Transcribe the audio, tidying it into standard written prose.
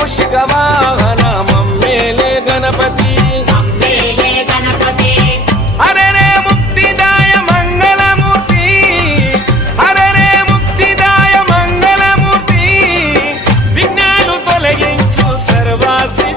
మూషిక వాహన మమ్మేలే గణపతి హరే రే ముక్తిదాయ మంగళమూర్తి హరే రే ముక్తిదాయ మంగళమూర్తి విఘ్నాలు తొలగించు సర్వాసి